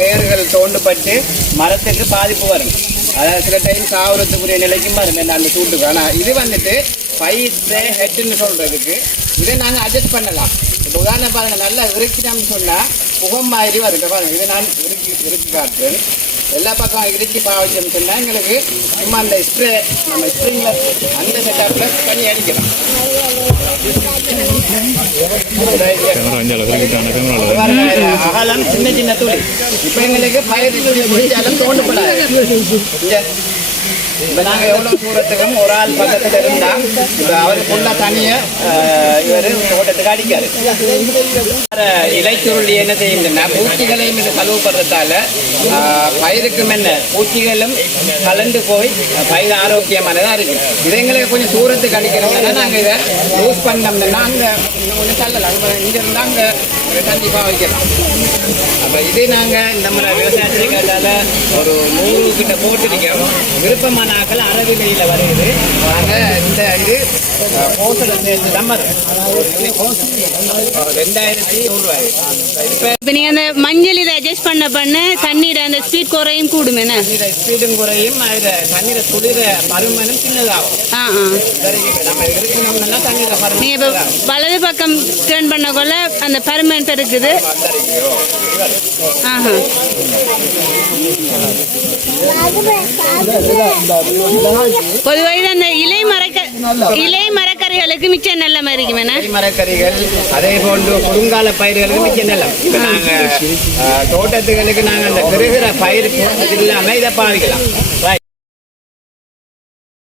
வேர்கள் தோண்டுப்பட்டு மரத்துக்கு பாதிப்பு வரும். அதாவது சில டைம் சாவரத்துக்குரிய நிலைக்கும் வரும் என்ன அந்த சூட்டுக்கு ஆனால் இது வந்துட்டு பயிற்று ஹெட்டுன்னு சொல்கிறதுக்கு இதை நாங்கள் அட்ஜஸ்ட் பண்ணலாம். இப்போ உதாரணம் பாருங்க நல்லா இறுக்கிட்டோம்னு சொன்னால் புகம் மாதிரி வருது. பாருங்கள் பாருங்க இதை நான் இறுக்கி இறுக்கி காட்டுறேன். எல்லா பக்கம் இறுக்கி பாவச்சோம்னு சொன்னால் எங்களுக்கு சும்மா அந்த ஸ்ப்ரே நம்ம ஸ்ப்ரிங்கில் அந்த செட்டப்பில் பண்ணி அடிக்கலாம். கேமரா அஞ்சால திருக்கிட்டான கேமரால அகலம் சின்ன சின்ன துளி இப்ப எங்களுக்கு பயிர் துளி பிடிச்சாலும் தோண்டப்படாது இப்போ நாங்க எவ்வளவு தூரத்துக்கும் ஒரு ஆள் பக்கத்துல இருந்தா இப்ப அவரு ஃபுல்லா இவர் தோட்டத்துக்கு அடிக்காரு. இலைச்சுருள் என்ன செய்யுதுன்னா பூச்சிகளையும் இது கழுவுப்படுறதால பயிருக்கு பயிருக்கும் என்ன பூச்சிகளும் கலந்து போய் பயிர் ஆரோக்கியமானதா இருக்கு. இது எங்களுக்கு கொஞ்சம் தூரத்துக்கு அடிக்கிறதுனால நாங்க இதை யூஸ் பண்ணோம்னா அங்க இன்னும் ஒன்றும் தள்ளலாம். அங்க இங்க இருந்தா அங்க கண்டிப்பா வைக்கலாம். அப்ப இது நாங்க இந்த மாதிரி விவசாயத்துக்கு கேட்டால ஒரு நூறு கிட்ட போட்டிருக்கோம் விருப்பமான ஆக்கள் அறவிலையில வருது நாங்க இந்த இது போசல சேர்த்து தம்மர் ரெண்டாயிரத்தி நூறுரூவாய் இப்ப இப்போ நீங்கள் அந்த மஞ்சள் இதை அட்ஜஸ்ட் பண்ண பண்ண தண்ணீர் அந்த ஸ்பீட் குறையும் கூடும் என்ன ஸ்பீடும் குறையும் அதுல தண்ணீரை துளிர பருமனும் சின்னதாகும். ஆ ஆ. சரி, இப்ப நம்ம இருக்கணும்னா தண்ணீரை பருமன் நீங்கள் இப்போ வலது பக்கம் டேர்ன் பண்ண கொள்ள அந்த பர்மனெண்ட் இருக்குது. ஆஹா. பொதுவாக அந்த இலை மரக்க இலை மரக்கறிகளுக்கு மிச்சம் நல்ல மாதிரி மரக்கறிகள் அதே போன்று குறுங்கால பயிர்களுக்கு மிச்ச நல்லம் நாங்கள் தோட்டத்துகளுக்கு நாங்கள் அந்த பெருகிற பயிர் இல்லாமல் இதை பாவிக்கலாம்.